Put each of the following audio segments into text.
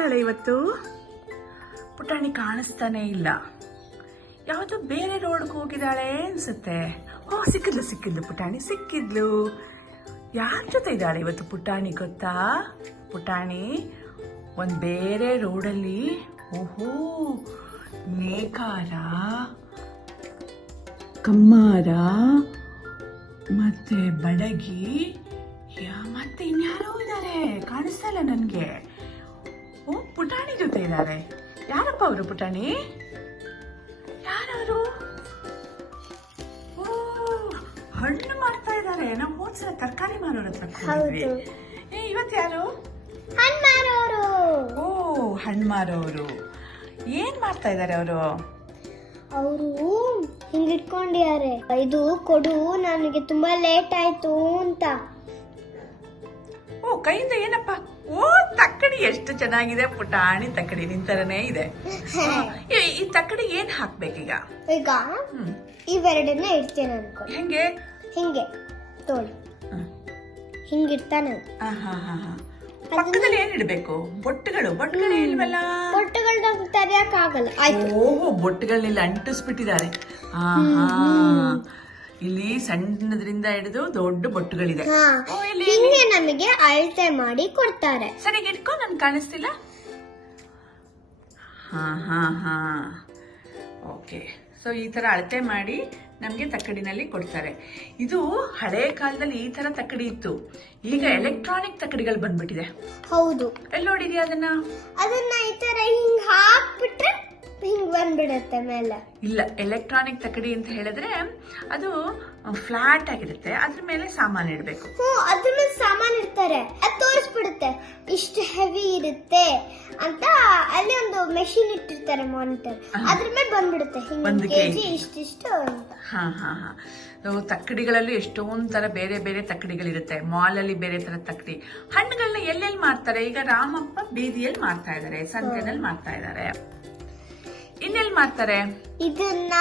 ಎಲ್ಲೋಗಿದ್ದಾಳೆ ಇವತ್ತು? ಪುಟಾಣಿ ಕಾಣಿಸ್ತಾನೆ ಇಲ್ಲ. ಯಾವುದೋ ಬೇರೆ ರೋಡ್ಗೆ ಹೋಗಿದ್ದಾಳೆ ಅನ್ಸುತ್ತೆ. ಓ, ಸಿಕ್ಕಿದ್ಲು ಸಿಕ್ಕಿದ್ಲು, ಪುಟಾಣಿ ಸಿಕ್ಕಿದ್ಲು. ಯಾರ ಜೊತೆ ಇದ್ದಾಳೆ ಇವತ್ತು ಪುಟಾಣಿ ಗೊತ್ತಾ? ಪುಟಾಣಿ, ಒಂದು ಬೇರೆ ರೋಡಲ್ಲಿ, ಓಹೋ, ನೇಕಾರ, ಕಮ್ಮಾರ, ಮತ್ತೆ ಬಡಗಿ ಮತ್ತೆ ಇನ್ಯಾರೋ ಇದ್ದಾರೆ ಕಾಣಿಸ್ತಾ ಇಲ್ಲ ನನಗೆ. ಜೊತೆ ಇದ್ದಾರೆ ಯಾರಪ್ಪ ಅವರು ಪುಟಾಣಿ? ಯಾರವರು? ಹಣ್ಣು ಮಾಡ್ತಾ ಇದ್ದಾರೆ. ನಾವು ಹೋದ್ಸಲ ತರಕಾರಿ ಮಾರೋರ ಹತ್ರ ಹೌದು. ಏ ಇವತ್ತು ಯಾರು? ಓ ಹಣ್ಣು ಮಾರೋರು. ಏನ್ ಮಾಡ್ತಾ ಇದ್ದಾರೆ ಅವರು? ಅವರು ಹಿಂಗಿಟ್ಕೊಂಡಿದ್ದಾರೆ. ಇದು ಕೊಡು ನನಗೆ ತುಂಬಾ ಲೇಟ್ ಆಯ್ತು ಅಂತ. ಓ ಕೈಯಿಂದ ಏನಪ್ಪ? ಓ ತಕ್ಕಡಿ ಎಷ್ಟು ಚೆನ್ನಾಗಿದೆ ಪುಟಾಣಿ ತಕ್ಕಡಿ ನಿಂತರನೇ ಇದೆ. ಈ ತಕ್ಕಡಿ ಏನ್ ಹಾಕ್ಬೇಕೀಗ? ಈಗ ಇವೆರಡನ್ನ ಇಡ್ತೇನೆ ಅನ್ಕೊಂಡು ಹೆಂಗೆ? ಹಿಂಗೆ ತೋಳಿ. ಹಿಂಗಿಡ್ತಾನೆ. ಪಕ್ಕದಲ್ಲಿ ಏನ್ ಇಡ್ಬೇಕು? ಬೊಟ್ಟುಗಳು. ಬೊಟ್ಟುಗಳು ಇಲ್ವಲ್ಲ? ಹೊಟ್ಟೆಗಳನ್ನ ತರಿಯಕ್ ಆಗಲ್ಲ. ಆಯ್ತು. ಓಹೋ ಬೊಟ್ಟುಗಳನ್ನೆಲ್ಲ ಅಂಟಿಸ್ಬಿಟ್ಟಿದ್ದಾರೆ. ಆಹಾ ಇಲ್ಲಿ ಸಣ್ಣದ್ರಿಂದ ಹಿಡಿದು ದೊಡ್ಡ ಬೊಟ್ಟುಗಳಿದೆ. ಹಾ ಓ, ಇಲ್ಲಿ ಹಿಂಗೆ ನಮಗೆ ಅಳತೆ ಮಾಡಿ ಕೊಡ್ತಾರೆ. ಸರಿ ಇಟ್ಕೊ ನನ್ ಕಾಣಿಸ್ತಿಲ್ಲ? ಹಾ ಹಾ ಹಾ. ಓಕೆ. ಸೊ ಈ ತರ ಅಳತೆ ಮಾಡಿ ನಮಗೆ ತಕ್ಕಡಿನಲ್ಲಿ ಕೊಡ್ತಾರೆ. ಇದು ಹಳೆ ಕಾಲದಲ್ಲಿ ಈ ತರ ತಕ್ಕಡಿ ಇತ್ತು. ಈಗ ಎಲೆಕ್ಟ್ರಾನಿಕ್ ತಕ್ಕಡಿಗಳು ಬಂದ್ಬಿಟ್ಟಿದೆ. ಹೌದು. ಎಲ್ಲಿ ನೋಡಿದ್ಯಾ ಅದನ್ನ? ಅದನ್ನ ಈ ತರ ಹಿಂಗ್ ಹಾಕ್ಬಿಟ್ರೆ ಹಿಂಗ್ ಬಂದ್ಬಿಡುತ್ತೆ ಮೇಲೆ. ಇಲ್ಲ ಎಲೆಕ್ಟ್ರಾನಿಕ್ ತಕಡಿ ಅಂತ ಹೇಳಿದ್ರೆ ಅದು ಫ್ಲಾಟ್ ಆಗಿರುತ್ತೆ. ಅದ್ರ ಮೇಲೆ ಸಾಮಾನು ಇಡಬೇಕು. ಹ್ಞೂ ಅದ್ರ ಮೇಲೆ ಸಾಮಾನ್ ಇರ್ತಾರೆ ಅದು ತೋರಿಸ್ಬಿಡುತ್ತೆ. ಇಷ್ಟು ಹೆವಿ ಇರುತ್ತೆ ಅಂತ ಅಲ್ಲಿ ಒಂದು ಮೆಷಿನ್ ಇಟ್ಟಿರ್ತಾರೆ ಮಾನಿಟರ್ ಅದ್ರ ಮೇಲೆ ಬಂದ್ಬಿಡುತ್ತೆ. ಒಂದು ಹಿಂಗೆ ಕೆಜಿ. kg. ಇಷ್ಟಿಷ್ಟು ಅಂತ. ಹಾ ಹಾ ಹಾ. ಸೊ ತಕ್ಕಡಿಗಳಲ್ಲಿ ಎಷ್ಟೊಂದ್ ತರ ಬೇರೆ ಬೇರೆ ತಕ್ಕಡಿಗಳಿರುತ್ತೆ. ಮಾಲ್ ಅಲ್ಲಿ ಬೇರೆ ತರ ತಕ್ಕಡಿ. ಹಣ್ಣುಗಳನ್ನ ಎಲ್ಲೆಲ್ಲಿ ಮಾರ್ತಾರೆ? ಈಗ ರಾಮಪ್ಪ ಬೀದಿಯಲ್ಲಿ ಮಾರ್ತಾ ಇದ್ದಾರೆ ಸಂತೆನಲ್ಲಿ ಮಾರ್ತಾ ಇದ್ದಾರೆ. ಇನ್ನೆಲ್ಲಿ ಮಾಡ್ತಾರೆ? ಇದನ್ನ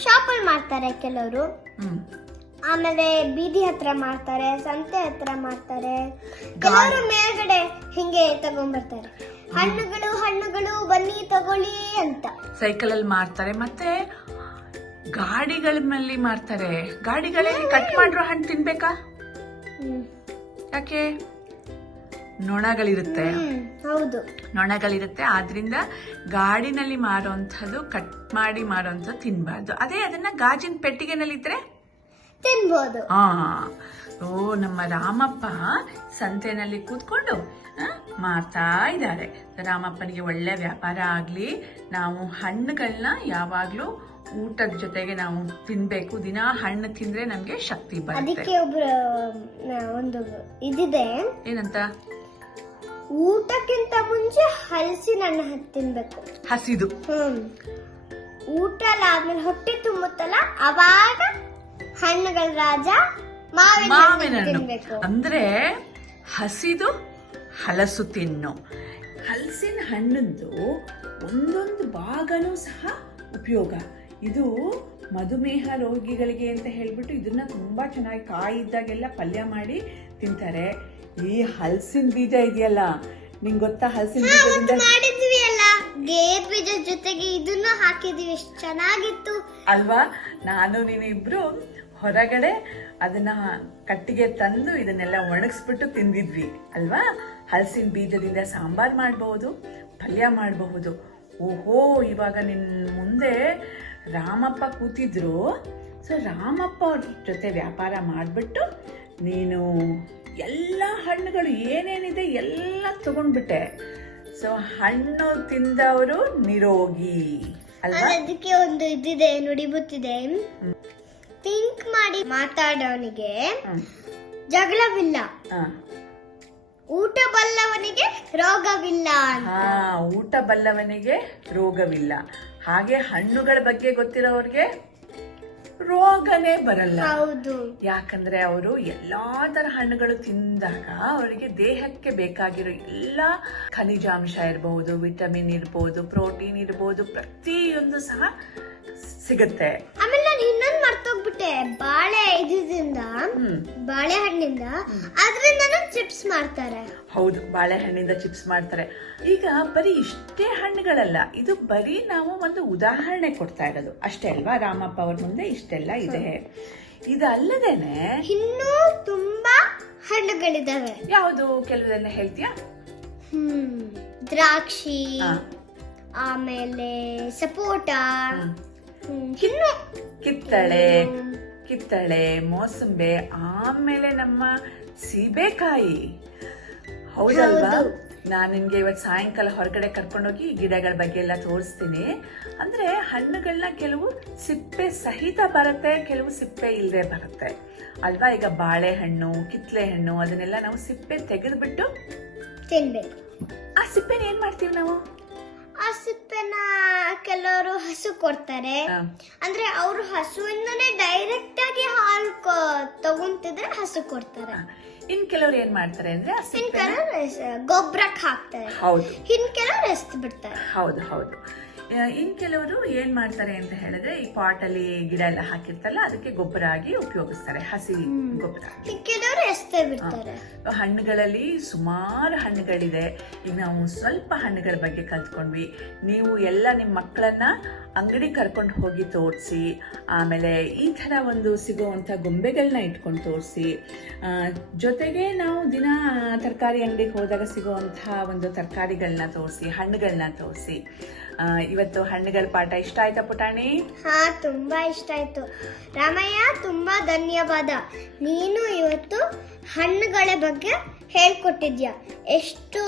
ಶಾಪ್ ಅಲ್ಲಿ ಮಾಡ್ತಾರೆ ಕೆಲವರು. ಹ್ಮ್. ಆಮೇಲೆ ಬೀದಿ ಹತ್ರ ಮಾಡ್ತಾರೆ ಸಂತೆ ಹತ್ರ ಮಾಡ್ತಾರೆ. ಕೆಲವರು ಮೇಲ್ಗಡೆ ಹಿಂಗೆ ತಗೊಂಡ್ಬರ್ತಾರೆ ಹಣ್ಣುಗಳು ಹಣ್ಣುಗಳು ಬನ್ನಿ ತಗೊಳ್ಳಿ ಅಂತ. ಸೈಕಲ್ ಅಲ್ಲಿ ಮಾಡ್ತಾರೆ. ಮತ್ತೆ ಗಾಡಿಗಳ ಮೇಲೆ ಮಾರ್ತಾರೆ ಗಾಡಿಗಳಲ್ಲಿ ಕಟ್ ಮಾಡಿರೋ ಹಣ್ಣು ತಿನ್ಬೇಕಾ. ಯಾಕೆ? ನೊಣಗಳಿರುತ್ತೆ. ಹೌದು. ನೊಣಗಳಿರುತ್ತೆ. ಆದ್ರಿಂದ ಗಾಡಿನಲ್ಲಿ ಮಾರುವಂಥದ್ದು ಕಟ್ ಮಾಡಿ ಮಾರುವಂಥದ್ದು ತಿನ್ಬಾರ್ದು. ಅದೇ ಅದನ್ನ ಗಾಜಿನ ಪೆಟ್ಟಿಗೆನಲ್ಲಿದ್ರೆ? ತಿನ್ಬೋದು. ಹಾ ಓ ನಮ್ಮ ರಾಮಪ್ಪ ಸಂತೆನಲ್ಲಿ ಕೂತ್ಕೊಂಡು ಮಾರ್ತಾ ಇದ್ದಾರೆ. ರಾಮಪ್ಪನಿಗೆ ಒಳ್ಳೆ ವ್ಯಾಪಾರ ಆಗ್ಲಿ ನಾವು ಹಣ್ಣುಗಳನ್ನ ಯಾವಾಗಲೂ ಊಟದ ಜೊತೆಗೆ ನಾವು ತಿನ್ಬೇಕು. ದಿನ ಹಣ್ಣು ತಿಂದ್ರೆ ನಮ್ಗೆ ಶಕ್ತಿ ಬರುತ್ತೆ. ಅದಕ್ಕೆ ಒಬ್ರು ಒಂದು ಇದಿದೆ. ಏನಂತ? ಊಟಕ್ಕಿಂತ ಮುಂಚೆ ಹಲಸಿನ ಹಣ್ಣು ತಿನ್ಬೇಕು. ಹಸಿದು. ಹ್ಮ್. ಊಟ ಎಲ್ಲ ಆದ್ಮೇಲೆ ಹೊಟ್ಟೆ ತುಂಬುತ್ತಲ್ಲ ಅವಾಗ ಹಣ್ಣುಗಳ ರಾಜ ಮಾವಿನ ಮಾವಿನ ಹಣ್ಣು. ಹಣ್ಣು ತಿನ್ಬೇಕು. ಅಂದ್ರೆ ಹಸಿದು ಹಲಸು ತಿನ್ನು. ಹಲಸಿನ ಹಣ್ಣಂದು ಒಂದೊಂದು ಭಾಗನೂ ಸಹ ಉಪಯೋಗ. ಇದು ಮಧುಮೇಹ ರೋಗಿಗಳಿಗೆ ಅಂತ ಹೇಳ್ಬಿಟ್ಟು ಇದನ್ನ ತುಂಬಾ ಚೆನ್ನಾಗಿ ಕಾಯಿ ಇದ್ದಾಗೆಲ್ಲ ಪಲ್ಯ ಮಾಡಿ ತಿಂತಾರೆ. ಈ ಹಲಸಿನ ಬೀಜ ಇದೆಯಲ್ಲ. ನಿಂಗೆ ಗೊತ್ತಾ ಹಲಸಿನ ಬೀಜದಿಂದ? ಮಾಡಿದ್ವಿ ಅಲ್ಲ. ಗೇರ್ ಬೀಜ ಜೊತೆಗೆ ಇದನ್ನು ಹಾಕಿದ್ವಿ. ಎಷ್ಟು ಚೆನ್ನಾಗಿತ್ತು. ಅಲ್ವಾ? ನಾನು ನೀನು ಇಬ್ರು ಹೊರಗಡೆ ಅದನ್ನ ಕಟ್ಟಿಗೆ ತಂದು ಇದನ್ನೆಲ್ಲ ಒಣಗಿಸ್ಬಿಟ್ಟು ತಿಂದಿದ್ವಿ. ಅಲ್ವಾ? ಹಲಸಿನ ಬೀಜದಿಂದ ಸಾಂಬಾರ್ ಮಾಡಬಹುದು ಪಲ್ಯ ಮಾಡಬಹುದು. ಓಹೋ ಇವಾಗ ನಿನ್ನ ಮುಂದೆ ರಾಮಪ್ಪ ಕೂತಿದ್ರು. ಸೊ ರಾಮಪ್ಪ ಅವ್ರ ಜೊತೆ ವ್ಯಾಪಾರ ಮಾಡಿಬಿಟ್ಟು ನೀನು ಎಲ್ಲ ಹಣ್ಣುಗಳು ಏನೇನಿದೆ ಎಲ್ಲ ತಗೊಂಡ್ಬಿಟ್ಟೆ. ಸೊ ಹಣ್ಣು ತಿಂದವರು ನಿರೋಗಿ. ಅಲ್ವಾ? ಅದಕ್ಕೆ ಒಂದು ಇದಿದೆ ನುಡಿಬುತ್ತಿದೆ ಥಿಂಕ್ ಮಾಡಿ ಮಾತಾಡೋನಿಗೆ ಜಗಳವಿಲ್ಲ. ಊಟ ಬಲ್ಲವನಿಗೆ ರೋಗವಿಲ್ಲ ಹಾ ಊಟ ಬಲ್ಲವನಿಗೆ ರೋಗವಿಲ್ಲ. ಹಾಗೆ ಹಣ್ಣುಗಳ ಬಗ್ಗೆ ಗೊತ್ತಿರೋರಿಗೆ ರೋಗನೇ ಬರಲ್ಲ. ಹೌದು. ಯಾಕಂದ್ರೆ ಅವರು ಎಲ್ಲಾ ತರ ಹಣ್ಣುಗಳು ತಿಂದಾಗ ಅವರಿಗೆ ದೇಹಕ್ಕೆ ಬೇಕಾಗಿರೋ ಎಲ್ಲಾ ಖನಿಜಾಂಶ ಇರಬಹುದು ವಿಟಮಿನ್ ಇರಬಹುದು ಪ್ರೋಟೀನ್ ಇರಬಹುದು ಪ್ರತಿಯೊಂದು ಸಹ ಸಿಗುತ್ತೆ. ಆಮೇಲೆ ನಾನು ಇನ್ನೊಂದು ಮರ್ತೋಗ್ಬಿಟ್ಟೆ. ಬಾಳೆ ಇದರಿಂದ ಹ್ಮ್. ಬಾಳೆಹಣ್ಣಿಂದ. ಅದರಿಂದನೂ ಚಿಪ್ಸ್ ಮಾಡ್ತಾರೆ. ಹೌದು ಬಾಳೆಹಣ್ಣಿಂದ ಚಿಪ್ಸ್ ಮಾಡ್ತಾರೆ. ಈಗ ಬರೀ ಇಷ್ಟೇ ಹಣ್ಣುಗಳಲ್ಲ ಇದು ಬರೀ ನಾವು ಒಂದು ಉದಾಹರಣೆ ಕೊಡ್ತಾ ಇರೋದು. ಅಷ್ಟೇ ಅಲ್ವಾ? ರಾಮಪ್ಪ ಅವ್ರ ಮುಂದೆ ಇಷ್ಟೆಲ್ಲ ಇದೆ. ಇದಲ್ಲದೇನೆ ಇನ್ನೂ ತುಂಬಾ ಹಣ್ಣುಗಳಿದಾವೆ. ಯಾವುದು? ಕೆಲವೆಲ್ಲ ಹೇಳ್ತೀಯಾ? ಹ್ಮ್. ದ್ರಾಕ್ಷಿ ಹಾ. ಆಮೇಲೆ ಸಪೋಟ. ಇನ್ನು ಕಿತ್ತಳೆ ಕಿತ್ತಳೆ ಮೋಸಂಬೆ ಆಮೇಲೆ ನಮ್ಮ ಸೀಬೆಕಾಯಿ. ಹೌದಲ್ವಾ? ಹೌದು. ನಾನು ನಿಮಗೆ ಇವತ್ತು ಸಾಯಂಕಾಲ ಹೊರಗಡೆ ಕರ್ಕೊಂಡೋಗಿ ಹೋಗಿ ಗಿಡಗಳ ಬಗ್ಗೆ ಎಲ್ಲ ತೋರಿಸ್ತೀನಿ. ಅಂದ್ರೆ ಹಣ್ಣುಗಳನ್ನ ಕೆಲವು ಸಿಪ್ಪೆ ಸಹಿತ ಬರುತ್ತೆ ಕೆಲವು ಸಿಪ್ಪೆ ಇಲ್ಲದೆ ಬರುತ್ತೆ. ಅಲ್ವಾ? ಈಗ ಬಾಳೆಹಣ್ಣು ಕಿತ್ಲೆ ಹಣ್ಣು ಅದನ್ನೆಲ್ಲ ನಾವು ಸಿಪ್ಪೆ ತೆಗೆದ್ಬಿಟ್ಟು ತಿನ್ಬೇಕು. ಆ ಸಿಪ್ಪೆನ ಏನು ಮಾಡ್ತೀವಿ ನಾವು? ಆ ಸಿಪ್ಪೆನ ಕೆಲವರು ಹಸು ಕೊಡ್ತಾರೆ. ಅಂದ್ರೆ ಅವರು ಹಸುವಿಂದನೇ ಡೈರೆಕ್ಟ್ ಆಗಿ ಹಾಲು ತಗೊಂತಿದ್ರೆ ಹಸು ಕೊಡ್ತಾರೆ. ಇನ್ ಕೆಲವ್ರು ಏನ್ ಮಾಡ್ತಾರೆ ಅಂದ್ರೆ ಇನ್ ಕೆಲವರು ಗೊಬ್ಬರಕ್ಕೆ ಹಾಕ್ತಾರೆ. ಹೌದು. ಇನ್ ಕೆಲವರು ಎಸ್ತ್ ಬಿಡ್ತಾರೆ. ಹೌದು ಹೌದು. ಇನ್ ಕೆಲವರು ಏನ್ ಮಾಡ್ತಾರೆ ಅಂತ ಹೇಳಿದ್ರೆ ಈ ಪಾಟ್ ಅಲ್ಲಿ ಗಿಡ ಎಲ್ಲ ಹಾಕಿರ್ತಲ್ಲ ಅದಕ್ಕೆ ಗೊಬ್ಬರ ಆಗಿ ಉಪಯೋಗಿಸ್ತಾರೆ ಹಸಿ ಗೊಬ್ಬರ. ಕೆಲವರು ಹಣ್ಣುಗಳಲ್ಲಿ ಸುಮಾರು ಹಣ್ಣುಗಳಿದೆ. ಈಗ ನಾವು ಸ್ವಲ್ಪ ಹಣ್ಣುಗಳ ಬಗ್ಗೆ ಕಲ್ತ್ಕೊಂಡ್ವಿ. ನೀವು ಎಲ್ಲ ನಿಮ್ಮ ಮಕ್ಕಳನ್ನ ಅಂಗಡಿ ಕರ್ಕೊಂಡು ಹೋಗಿ ತೋರಿಸಿ, ಆಮೇಲೆ ಈ ಥರ ಒಂದು ಸಿಗುವಂಥ ಗೊಂಬೆಗಳನ್ನ ಇಟ್ಕೊಂಡು ತೋರಿಸಿ ಜೊತೆಗೆ ನಾವು ದಿನ ತರಕಾರಿ ಅಂಗಡಿಗೆ ಹೋದಾಗ ಸಿಗುವಂಥ ಒಂದು ತರಕಾರಿಗಳನ್ನ ತೋರಿಸಿ ಹಣ್ಣುಗಳನ್ನ ತೋರಿಸಿ. ಇವತ್ತು ಹಣ್ಣುಗಳ ಪಾಠ ಇಷ್ಟ ಆಯ್ತಾ ಪುಟಾಣಿ? ಹಾ ತುಂಬಾ ಇಷ್ಟ ಆಯ್ತು. ರಾಮಯ್ಯ ತುಂಬಾ ಧನ್ಯವಾದ. ನೀನು ಇವತ್ತು ಹಣ್ಣುಗಳ ಬಗ್ಗೆ ಹೇಳ್ಕೊಟ್ಟಿದ್ಯಾ? ಎಷ್ಟು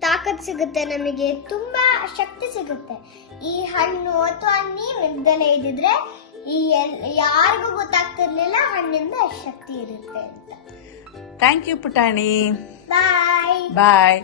ತಾಕತ್ ಸಿಗುತ್ತೆ ನಮಗೆ? ತುಂಬಾ ಶಕ್ತಿ ಸಿಗುತ್ತೆ. ಈ ಹಣ್ಣು ಅಥವಾ ನೀರು ಇದ್ದಲೇ ಇದ್ದಿದ್ರೆ ಈ ಎಲ್ ಯಾರಿಗೂ ಗೊತ್ತಾಗ್ತಿರ್ಲಿಲ್ಲ ಹಣ್ಣಿಂದ ಶಕ್ತಿ ಇರುತ್ತೆ ಅಂತ. ಥ್ಯಾಂಕ್ ಯು ಪುಟಾಣಿ. ಬಾಯ್ ಬಾಯ್